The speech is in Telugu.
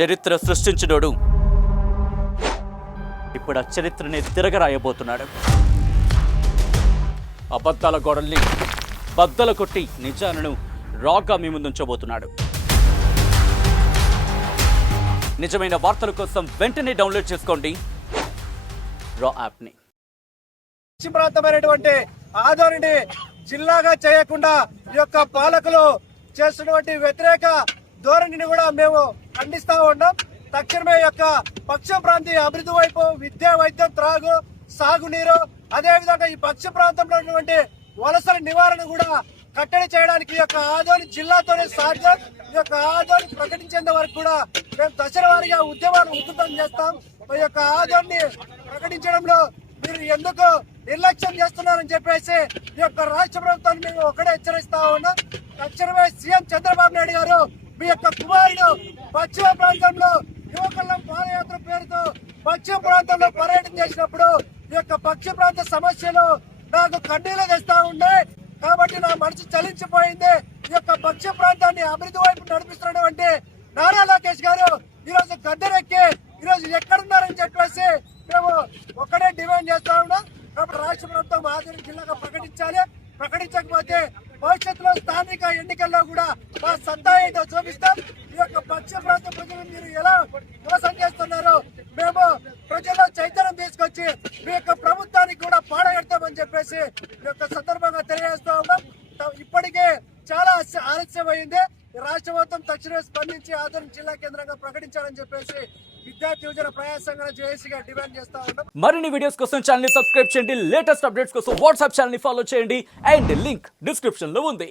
చరిత్ర సృష్టించినోడు ఇప్పుడు ఆ చరిత్రని తిరగరాయబోతున్నాడు. అబద్ధాల గోడల్ని బద్దలు కొట్టి నిజాలను రాగా మీ ముందుంచబోతున్నాడు. నిజమైన వార్తల కోసం వెంటనే డౌన్లోడ్ చేసుకోండి రా యాప్ని. పశ్చిమ ప్రాంతమైనటువంటి ఆదోనిని జిల్లాగా చేయకుండా ఈ యొక్క పాలకులు చేస్తున్నటువంటి వ్యతిరేక ధోరణిని కూడా మేము ఖండిస్తా ఉన్నాం. తక్షణమే యొక్క పశ్చిమ ప్రాంతీయ అభివృద్ధి వైపు విద్యా, వైద్యం, త్రాగు, సాగునీరు, అదేవిధంగా ఈ పశ్చిమ ప్రాంతంలో ఉన్నటువంటి వలసల నివారణ కూడా కట్టడి చేయడానికి ఈ యొక్క ఆదోని జిల్లాతోనే సాధ్యం. ఈ యొక్క ఆదోని ప్రకటించేంత వరకు కూడా మేము దశల వారీగా ఉద్యమాలు ఉధృతం చేస్తాం. ఈ యొక్క ఆదోని ప్రకటించడంలో మీరు ఎందుకు నిర్లక్ష్యం చేస్తున్నారని చెప్పేసి ఈ యొక్క రాష్ట్ర ప్రభుత్వాన్ని మేము ఒకటే హెచ్చరిస్తా ఉన్నాం. తక్షణమే సీఎం చంద్రబాబు నాయుడు గారు మీ యొక్క కుమారుడు పశ్చిమ ప్రాంతంలో యువకులం పాదయాత్ర పేరుతో పశ్చిమ ప్రాంతంలో పర్యటన చేసినప్పుడు ఈ యొక్క పశ్చిమ ప్రాంత సమస్యలు నాకు కన్నీళ్లు తెస్తా ఉన్నాయి. కాబట్టి నా మనసు చలించిపోయింది. ఈ యొక్క పశ్చిమ ప్రాంతాన్ని అభివృద్ధి వైపు నడిపిస్తున్నటువంటి నారా లోకేష్ గారు ఈరోజు గద్దెనెక్కి ఈరోజు ఎక్కడున్నారని చెప్పేసి మేము ఒక్కడే డిమాండ్ చేస్తా ఉన్నాం. కాబట్టి రాష్ట్ర ప్రభుత్వం ఆదోని జిల్లాగా ప్రకటించాలి. ప్రకటించకపోతే భవిష్యత్తులో స్థానిక ఎన్నికల్లో కూడా మా సత్తా ఏంటో చూపిస్తాం. ఈ యొక్క పశ్చిమ ప్రాంత ప్రజలు మీరు ఎలా మోసం చేస్తున్నారో మేము ప్రజల్లో చైతన్యం తీసుకొచ్చి మీ యొక్క ప్రభుత్వానికి కూడా పాడగడతామని చెప్పేసి ఈ యొక్క సందర్భంగా తెలియజేస్తా ఉన్నాం. ఇప్పటికే చాలా ఆలస్యమైంది. రాష్ట్ర ప్రభుత్వం తక్షణమే స్పందించి ఆదోని జిల్లా కేంద్రంగా ప్రకటించాలని చెప్పేసి విద్యార్థి యువజన ప్రయాస సంఘాల జేఏసీగా డిమాండ్ చేస్తా ఉన్నాం. మరిన్ని వీడియోస్ కోసం ఛానల్ ని సబ్స్క్రైబ్ చేయండి. లేటెస్ట్ అప్డేట్స్ కోసం వాట్సాప్ ఛానల్ ని ఫాలో చేయండి. అండ్ లింక్ డిస్క్రిప్షన్ లో ఉంది.